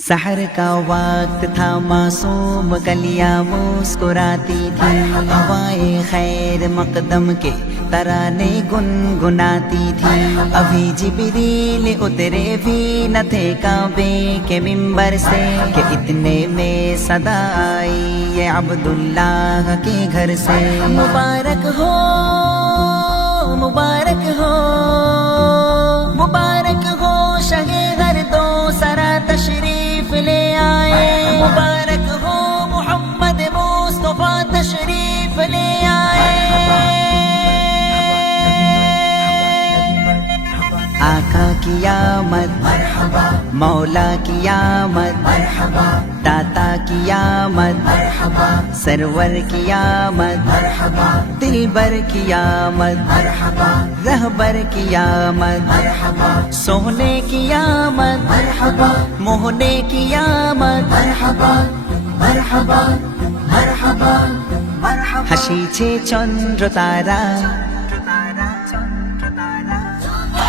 सहर का वक्त था मासूम कलियां मुस्कुराती थी हवाएं खैर मकदम के तराने गुनगुनाती थी अभी जिब्रील उतरे भी न थे काबे के मिंबर से कि इतने में सदा आई ये अब्दुल्लाह के घर से मुबारक हो मुबारक हो मुबारक हो शहे हर दो सरा तशरीफ ले आए मुबारक हो मोहम्मद मुस्तफा तशरीफ ले आए आका की आमद मरहबा मौला की आमद मरहबा दाता की आमद मरहबा सरवर की आमद मरहबा दिलबर की आमद मरहबा रहबर की आमद मरहबा सोहने की आमद मरहबा मोहने की आमद मरहबा मरहबा मरहबा হাসিছে চন্দ্র তারা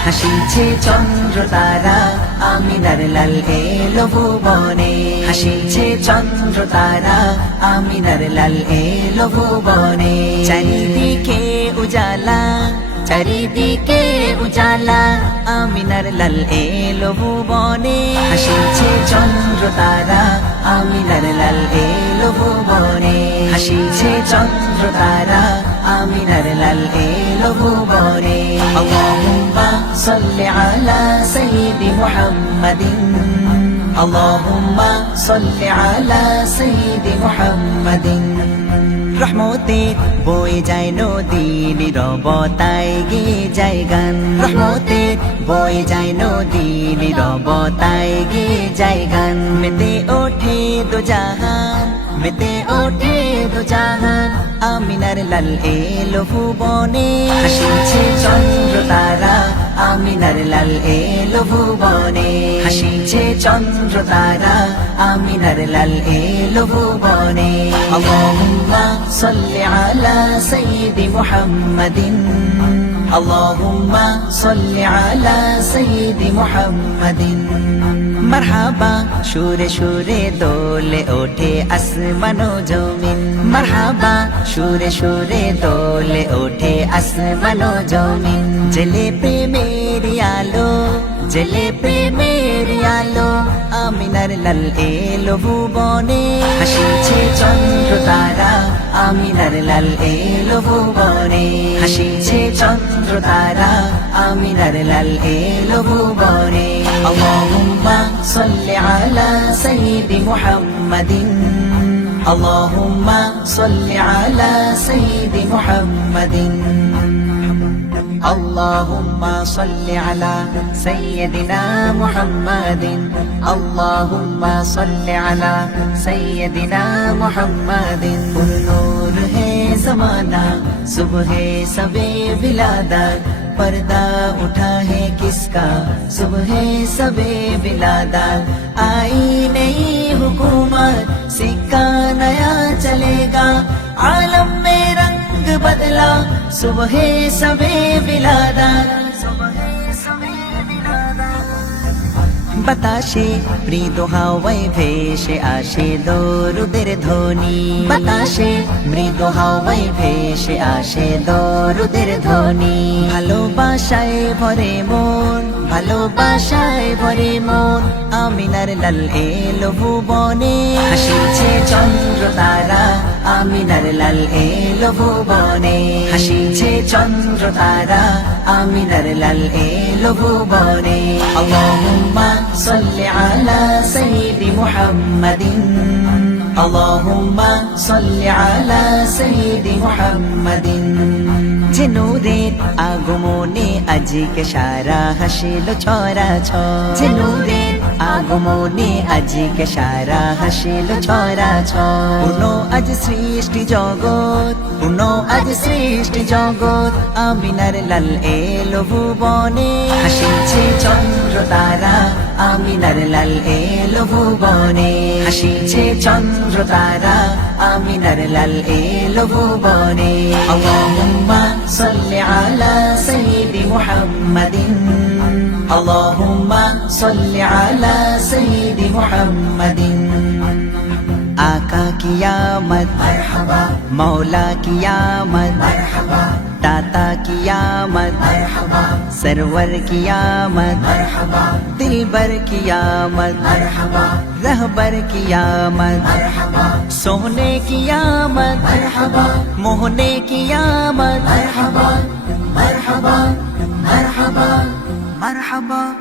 হাসিছে চন্দ্র তারা আমিনার লাল এলো ভুবনে হাসিছে চন্দ্র তারা আমিনার লাল এলো ভুবনে চারিদিকে উজালা চারিদিকে উজালা আমিনার লাল এলো ভুবনে হাসিছে চন্দ্র তারা আমিনার লাল এলো ভুবনে হাসিছে চন্দ্র তারা আমিনার লাল এলো ভুবনে আল্লাহুম্মা সাল্লি আলা সাইয়্যিদি মুহাম্মাদিন আল্লাহুম্মা সাল্লি আলা সাইয়্যিদি মুহাম্মাদিন রহমতে বয়ে যায় নদী নীরবতায় গেয়ে যায় গান রহমতে বয়ে যায় নদী নীরবতায় গেয়ে যায় গান মেতে ওঠে দো জাহান মেতে ওঠে দো জাহান আমিনার লাল এলো ভুবনে হাসিছে চন্দ্র তারা আমিনার লাল এলো ভুবনে হাসিছে চন্দ্র তারা আমিনার লাল এলো ভুবনে আল্লাহুম্মা সাল্লি আলা সাইয়্যিদি মুহাম্মাদিন আল্লাহুম্মা সাল্লি আলা সাইয়্যিদি মুহাম্মাদিন মারহাবা সুরে সুরে দোলে ওঠে আসমান ও জমিন মারহাবা সুরে সুরে দোলে ওঠে আসমান ও জমিন জেলে প্রেমের আলো জেলে প্রেমের আলো আমিনার লাল এলো ভুবনে হাসিছে চন্দ্র তারা আমিনার লাল এলো ভুবনে হাসিছে চন্দ্র তারা আমিনার লাল এলো ভুবনে আল্লাহুম্মা সাল্লি আলা সাইয়্যিদি মুহাম্মাদিন আল্লাহুম্মা সাল্লি আলা সাইয়্যিদি মুহাম্মাদিন اللهم صل على سيدنا محمد اللهم صل على سيدنا محمد नूर है ज़माना सुबह सबे विलादत पर्दा उठा है किसका सुबह सबे विलादत आई नई हुकूमत सिक्का नया चलेगा आलम में रंग बदला सुबह सबे विलादत বাতাসে মৃদু হাওয়ায় ভেসে আসে দরুদের ধ্বনি বাতাসে মৃদু হাওয়ায় ভেসে আসে দরুদের ধ্বনি ভালোবাসায় ভরে মন ভালোবাসায় ভরে মন আমিনার লাল এলো ভুবনে হাসিছে চন্দ্র তারা আমিনার লাল এলো ভুবনে হাসিছে চন্দ্র তারা আমিনার লাল এলো ভুবনে আল্লাহুম্মা সাল্লি আলা সাইয়্যিদি মুহাম্মাদিন আল্লাহুম্মা সাল্লি আলা সাইয়্যিদি মুহাম্মাদিন যে নূরের আগমনে আজকে সারা হাসিলো ছড়াছড় যে নূরের আগমনে আজকে সারা হাসিলো ছড়াছড় পূর্ণ আজ সৃষ্টি জগৎ পূর্ণ আজ সৃষ্টি জগৎ আমিনার লাল এলো ভুবনে হাসিছে চন্দ্র তারা আমিনার লাল এলো ভুবনে হাসিছে চন্দ্র তারা আমিনার লাল এলো ভুবনে আল্লাহুম্মা সাল্লি আলা সাইয়্যিদি মুহাম্মাদিন अल्लाहुम्मा सल्लि अला सय्यिदि मुहम्मदिन। आका की आमद मरहबा, मौला की आमद मरहबा, दाता की आमद मरहबा, सरवर की आमद मरहबा, दिलबर की आमद मरहबा, रहबर की आमद मरहबा, सोने की आमद मरहबा, मोहने की आमद मरहबा, मरहबा, मरहबा, मरहबा।